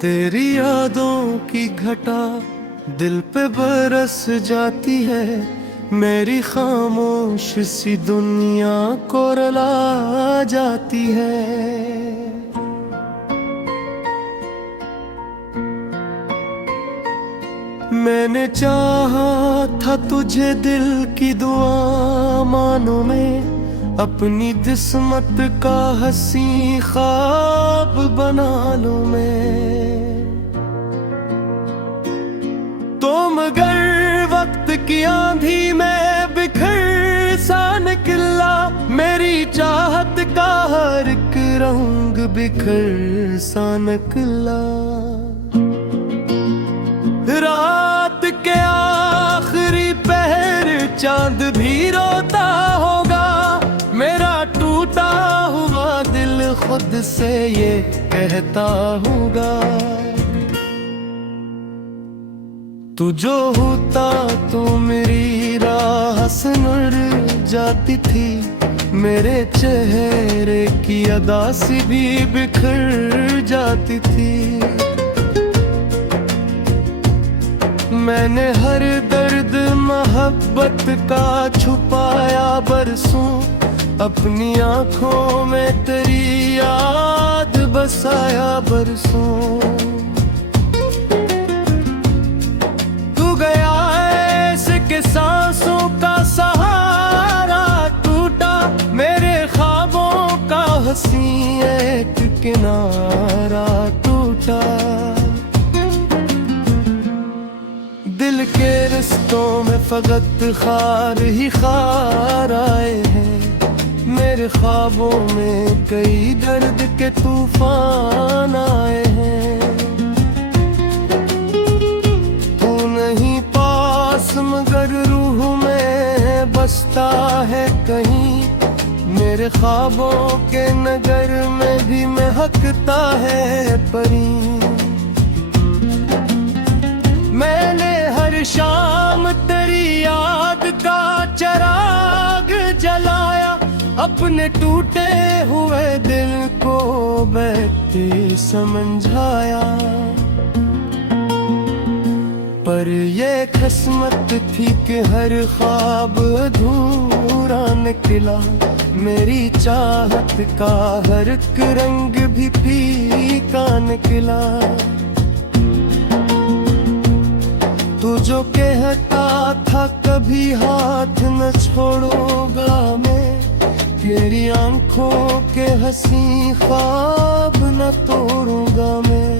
तेरी यादों की घटा दिल पे बरस जाती है, मेरी खामोश सी दुनिया को रुला जाती है। मैंने चाहा था तुझे दिल की दुआ मानो में, अपनी किस्मत का हंसी ख्वाब बना लूं मैं। तो मगर वक्त की आंधी में बिखर सा निकला, मेरी चाहत का हर एक रंग बिखर सा निकला। रात के आखिरी पहर चांद भी रोता होगा, मेरा टूटा हुआ दिल खुद से ये कहता होगा। तू जो होता तो मेरी राह सुनर जाती थी, मेरे चेहरे की अदा सी भी बिखर जाती थी। मैंने हर दर्द मोहब्बत का छुपाया बरसों, अपनी आंखों में तेरी याद बसाया बरसों। तू गया ऐसे के सांसों का सहारा टूटा, मेरे ख्वाबों का हंसी एक किनारा टूटा। दिल के रिश्तों में फकत खार ही खार आए हैं, मेरे ख्वाबों में कई दर्द के तूफान आए हैं। तू नहीं पास मगर रूह में बसता है कहीं, मेरे ख्वाबों के नगर में भी महकता है परी। मैंने हर शाम तेरी याद का चिराग जलाया, अपने टूटे हुए दिल को बैठे समझाया। पर ये किस्मत थी कि हर ख्वाब अधूरा निकला, मेरी चाहत का हर एक रंग भी फीका निकला। तू जो कहता था कभी हाथ न छोड़ूंगा मैं, तेरी आंखों के हंसी ख्वाब न तोड़ूंगा मैं।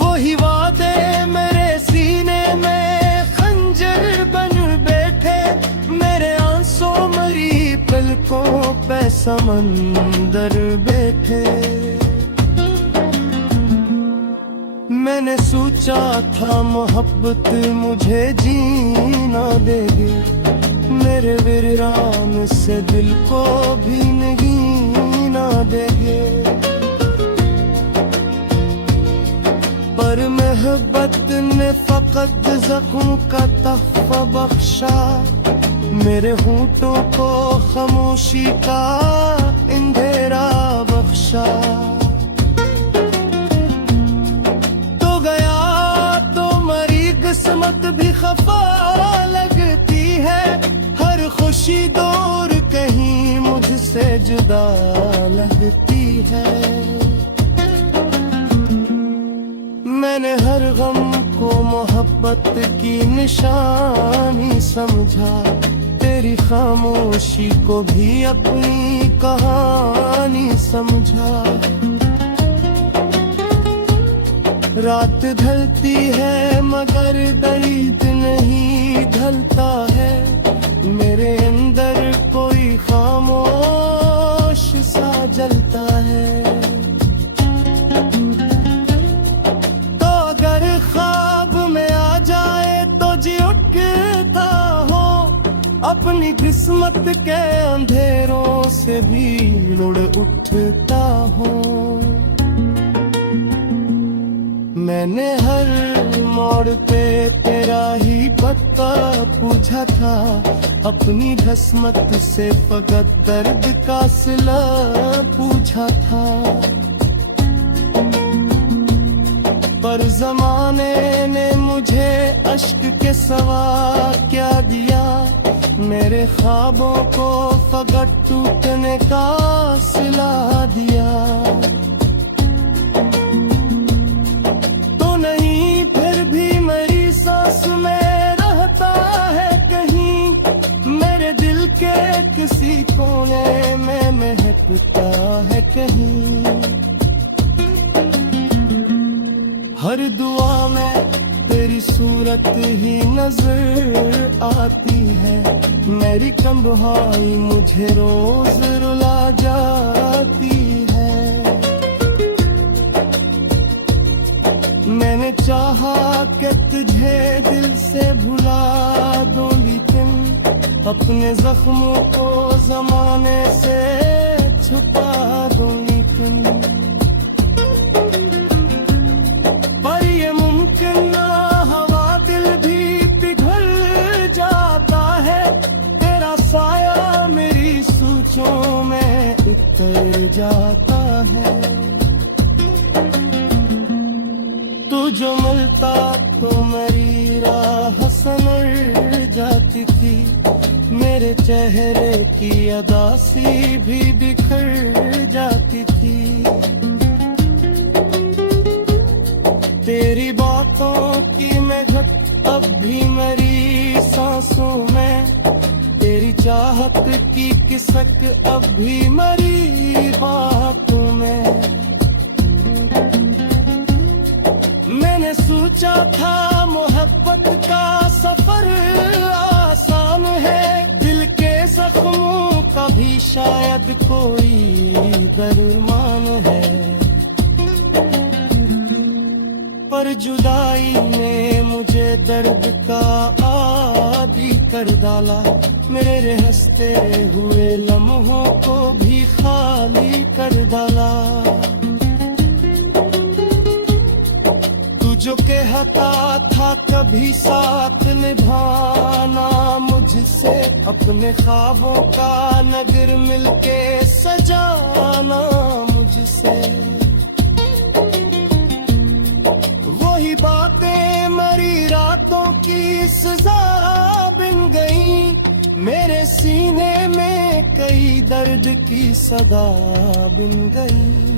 वही वादे मेरे सीने में खंजर बन बैठे, मेरे आंसू मरी पलकों पे समंदर बैठे। मैंने सोचा था मोहब्बत मुझे जीना देगी, मेरे वीरान से दिल को भी नहीं ना देंगे। पर मोहब्बत ने फकत जख्म का तहफा बख्शा, मेरे होंठों को खामोशी का अंधेरा बख्शा। किस्मत भी खफा लगती है, हर खुशी दूर कहीं मुझसे जुदा लगती है। मैंने हर गम को मोहब्बत की निशानी समझा, तेरी खामोशी को भी अपनी कहानी समझा। रात ढलती है मगर दर्द नहीं ढलता है, मेरे अंदर कोई खामोश सा जलता है। तो अगर ख्वाब में आ जाए तो जी उठता हो, अपनी किस्मत के अंधेरों से भी उड़ उठता हो। मैंने हर मोड़ पे तेरा ही पत्ता का पूछा था, अपनी किस्मत से फकत दर्द का सिला पूछा था। पर जमाने ने मुझे अश्क के सवा क्या दिया, मेरे ख्वाबों को फकत टूटने का सिला दिया। तो नहीं फिर भी मेरी सांस में रहता है कहीं, मेरे दिल के किसी कोने में महकता है कहीं। हर दुआ में तेरी सूरत ही नजर आती है, मेरी कमबख्ती मुझे रोज रुला जाती है। मैंने चाहा कि तुझे दिल से भुला दूं, लेकिन अपने जख्मों को जमाने से छुपा दूं, लेकिन पर ये मुमकिन ना, हवा दिल भी पिघल जाता है। तेरा साया मेरी सोचों में उतर जाता है। तू जो मिलता तो मेरी राह संवर जाती थी, मेरे चेहरे की अदासी भी बिखर जाती थी। तेरी बातों की महक अब भी मेरी सांसों में, तेरी चाहत की किसक अब भी मेरी बातों में। मैंने सोचा था मोहब्बत का सफर आसान है, दिल के जख्मों का भी शायद कोई दरमान है। पर जुदाई ने मुझे दर्द का आदी कर डाला, मेरे हंसते हुए लम्हों को भी खाली कर डाला। तू जो कहता था कभी साथ निभाना मुझसे, अपने ख्वाबों का नगर मिलके सजाना मुझसे, वही बातें मरी रातों की सजा बन गई, मेरे सीने में कई दर्द की सदा बन गई।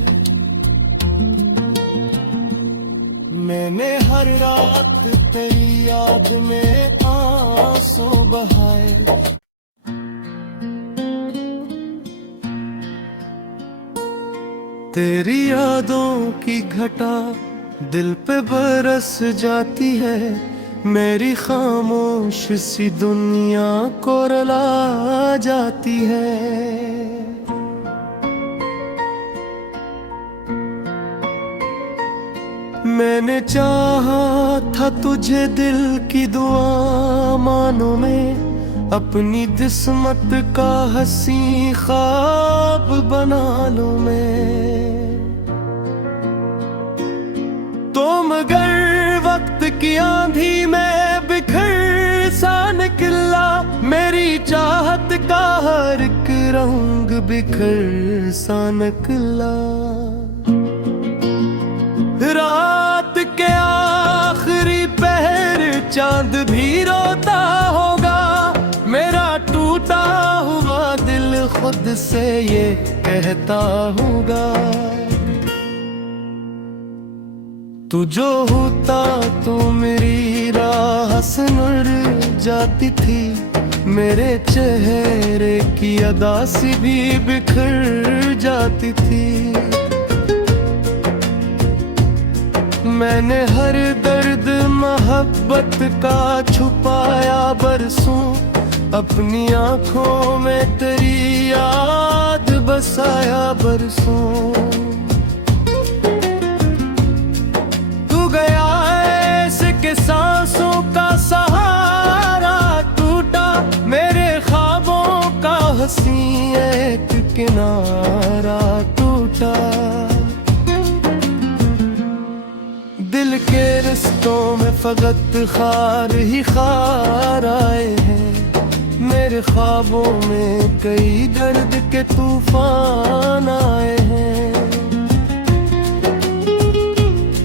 मैंने हर रात तेरी याद में आंसू बहाए, तेरी यादों की घटा दिल पे बरस जाती है, मेरी खामोश सी दुनिया को रुला जाती है। मैंने चाहा था तुझे दिल की दुआ मानो में, अपनी किस्मत का हंसी ख्वाब बना लूं मैं। तो मगर वक्त की आंधी में बिखर सा निकला, मेरी चाहत का हर एक रंग बिखर सा निकला। रात के आखिरी पहर चांद भी रोता होगा, मेरा टूटा हुआ दिल खुद से ये कहता होगा। तू जो होता तो मेरी राह संवर जाती थी, मेरे चेहरे की अदासी भी बिखर जाती थी। मैंने हर दर्द मोहब्बत का छुपाया बरसों, अपनी आंखों में तेरी याद बसाया बरसों। तू गया ऐसे के सांसों का सहारा टूटा, मेरे ख्वाबों का हंसी एक किनारा टूटा। दिल के रिश्ते रिश्तों में फकत खार ही खार आए हैं। मेरे ख्वाबों में कई दर्द के तूफान आए हैं।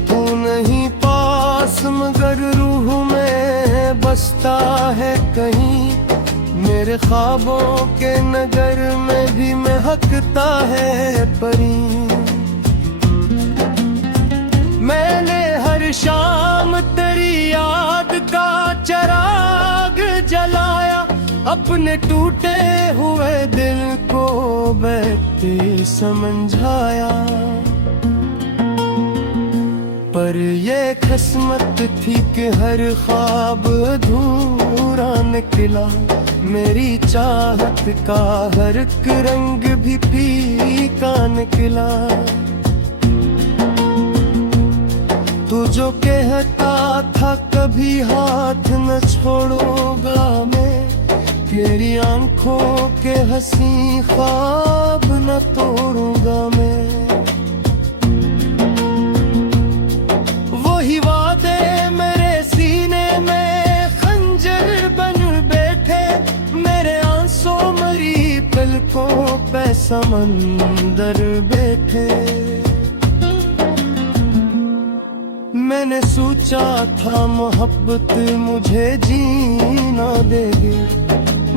तू नहीं पास मगर रूह में बसता है कहीं। मेरे ख्वाबों के नगर में भी महकता है परी। मैंने हर शाम तेरी याद का चिराग जलाया। अपने टूटे हुए दिल को बैठते समझाया। पर ये किस्मत थी कि हर ख्वाब अधूरा निकला। मेरी चाहत का हर एक रंग भी फीका निकला। तू जो कहता था कभी हाथ न छोड़ूंगा मैं, तेरी आंखों के हंसी ख्वाब न तोड़ूंगा मैं। वही वादे मेरे सीने में खंजर बन बैठे। मेरे आंसू मरी पलकों पे समंदर बैठे। मैंने सोचा था मोहब्बत मुझे जीना देगी।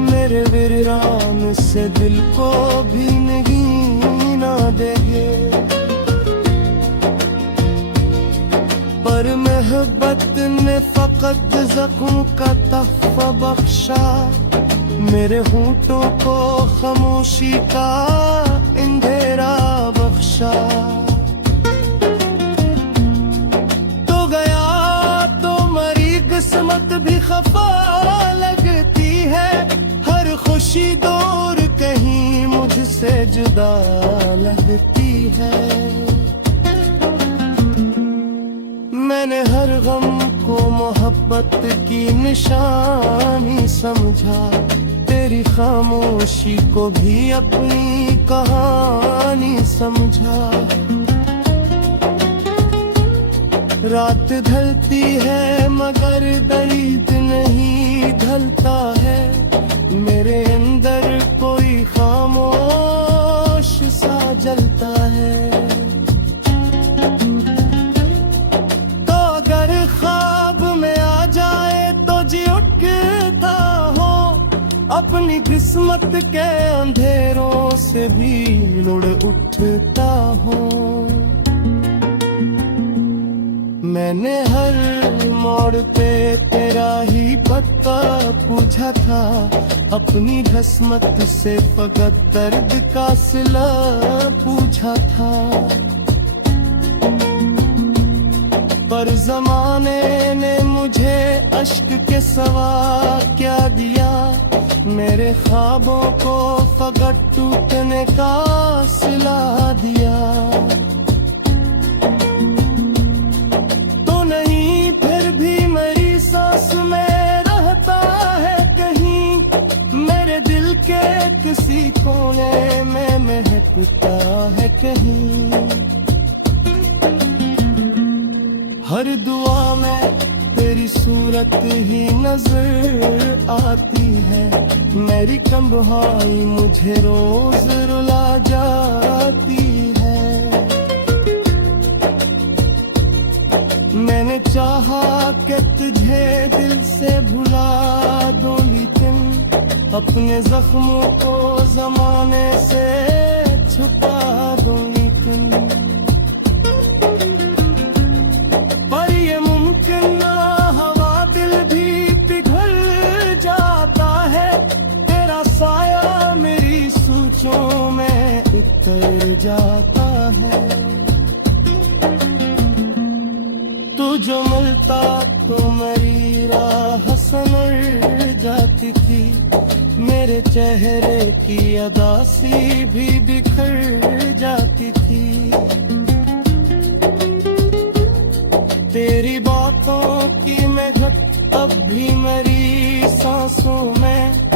मेरे वीरान से दिल को भी नगीना देंगे। पर मोहब्बत ने फकत ज़ख्म का तहफ़ा बख्शा। मेरे होंठों को खामोशी का अंधेरा बख्शा। तो गया तो मरी किस्मत भी खफा लगती है। हर खुशी दूर कहीं मुझसे जुदा लगती है। मैंने हर गम को मोहब्बत की निशानी समझा। तेरी खामोशी को भी अपनी कहानी समझा। रात ढलती है मगर दर्द नहीं ढलता है। मेरे अंदर कोई खामोश सा जलता है। तो अगर ख्वाब में आ जाए तो जी उठता हो। अपनी किस्मत के अंधेरों से भी उड़ उठता हो। मैंने हर मोड़ पे तेरा ही पता पूछा था। अपनी किस्मत से फकत दर्द का सिला पूछा था। पर जमाने ने मुझे अश्क के सवा क्या दिया। मेरे ख्वाबों को फकत टूटने का सिला दिया। तो नहीं फिर भी मेरी सांस में रहता है कहीं। मेरे दिल के किसी कोने में महकता है कहीं। हर दुआ में तेरी सूरत ही नजर आती है। मेरी कमबख्ती मुझे रोज रुला जाती है। मैंने चाहा कि तुझे दिल से भुला दूं, लेकिन अपने जख्मों को जमाने से छुपा दूं। लेकिन पर ये मुमकिन ना, हवा दिल भी पिघल जाता है। तेरा साया मेरी सोचों में उतर जाता है। तू जो मिलता तो मेरी राह संवर जाती थी। मेरे चेहरे की अदासी भी बिखर जाती थी। तेरी बातों की महक अब भी मेरी सांसों में।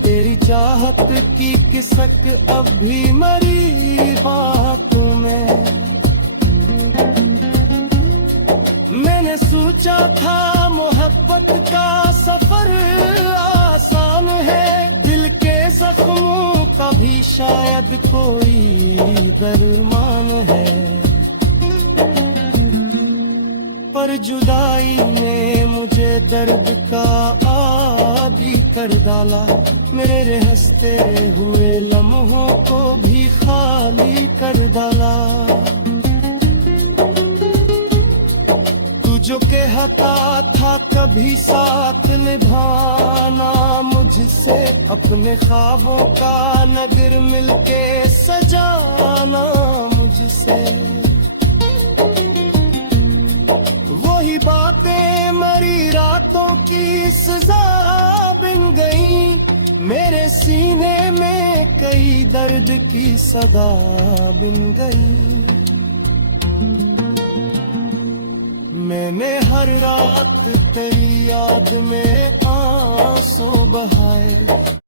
तेरी चाहत की किसक अब भी मेरी बातों में। मैंने मैंने सोचा था मोहब्बत का सफर आसान है, दिल के जख्मों का भी शायद कोई दरमान है। पर जुदाई ने मुझे दर्द का आदी कर डाला, मेरे हंसते हुए लम्हों को भी खाली कर डाला। तू जो कहता था कभी साथ निभाना मुझसे, अपने ख्वाबों का नगर मिलके सजाना मुझसे, वही बातें मरी रातों की सजा बन गई, मेरे सीने में कई दर्द की सदा बन गई। मैंने हर रात तेरी याद में आंसू बहाए,